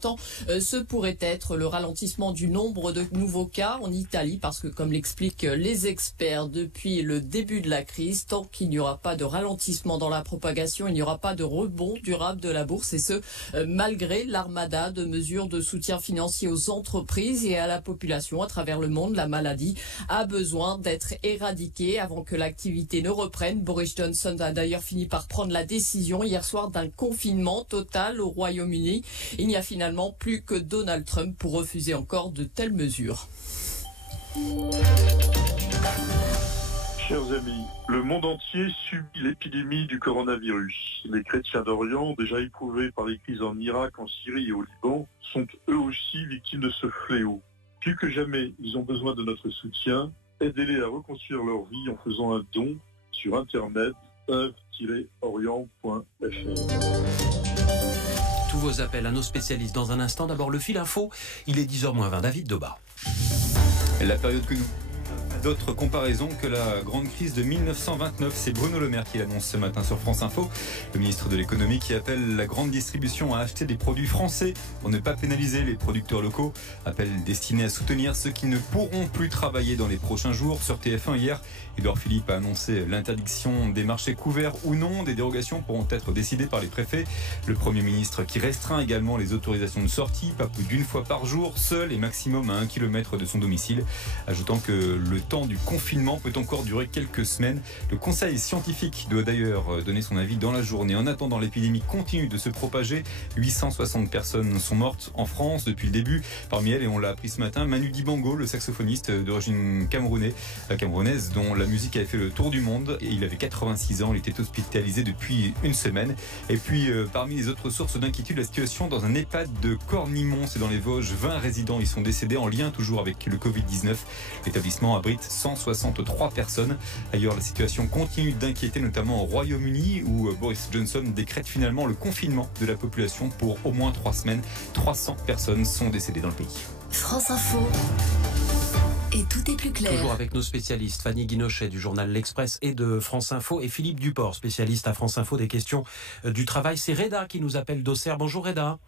Ce pourrait être le ralentissement du nombre de nouveaux cas en Italie, parce que comme l'expliquent les experts depuis le début de la crise, tant qu'il n'y aura pas de ralentissement dans la propagation, il n'y aura pas de rebond durable de la bourse, et ce malgré l'armada de mesures de soutien financier aux entreprises et à la population à travers le monde. La maladie a besoin d'être éradiquée avant que l'activité ne reprenne. Boris Johnson a d'ailleurs fini par prendre la décision hier soir d'un confinement total au Royaume-Uni. Il n'y a finalement plus que Donald Trump pour refuser encore de telles mesures. Chers amis, le monde entier subit l'épidémie du coronavirus. Les chrétiens d'Orient, déjà éprouvés par les crises en Irak, en Syrie et au Liban, sont eux aussi victimes de ce fléau. Plus que jamais, ils ont besoin de notre soutien. Aidez-les à reconstruire leur vie en faisant un don sur internet œuvre-orient.fr. Tous vos appels à nos spécialistes dans un instant. D'abord le fil info, il est 10h-20, David Doba. La période que nous... D'autres comparaisons que la grande crise de 1929. C'est Bruno Le Maire qui l'annonce ce matin sur France Info. Le ministre de l'économie qui appelle la grande distribution à acheter des produits français pour ne pas pénaliser les producteurs locaux. Appel destiné à soutenir ceux qui ne pourront plus travailler dans les prochains jours. Sur TF1 hier, Édouard Philippe a annoncé l'interdiction des marchés couverts ou non. Des dérogations pourront être décidées par les préfets. Le Premier ministre qui restreint également les autorisations de sortie, pas plus d'une fois par jour, seul et maximum à 1 km de son domicile. Ajoutant que le temps du confinement peut encore durer quelques semaines. Le conseil scientifique doit d'ailleurs donner son avis dans la journée. En attendant, l'épidémie continue de se propager. 860 personnes sont mortes en France depuis le début. Parmi elles, et on l'a appris ce matin, Manu Dibango, le saxophoniste d'origine camerounaise, dont la musique avait fait le tour du monde. Et il avait 86 ans, il était hospitalisé depuis une semaine. Et puis, parmi les autres sources d'inquiétude, la situation dans un EHPAD de Cornimont, c'est dans les Vosges. 20 résidents y sont décédés en lien toujours avec le Covid-19. L'établissement abrite 163 personnes. Ailleurs, la situation continue d'inquiéter, notamment au Royaume-Uni, où Boris Johnson décrète finalement le confinement de la population pour au moins 3 semaines. 300 personnes sont décédées dans le pays. France Info. Et tout est plus clair. Toujours avec nos spécialistes, Fanny Guinochet du journal L'Express et de France Info, et Philippe Duport, spécialiste à France Info des questions du travail. C'est Reda qui nous appelle d'Auxerre. Bonjour Reda.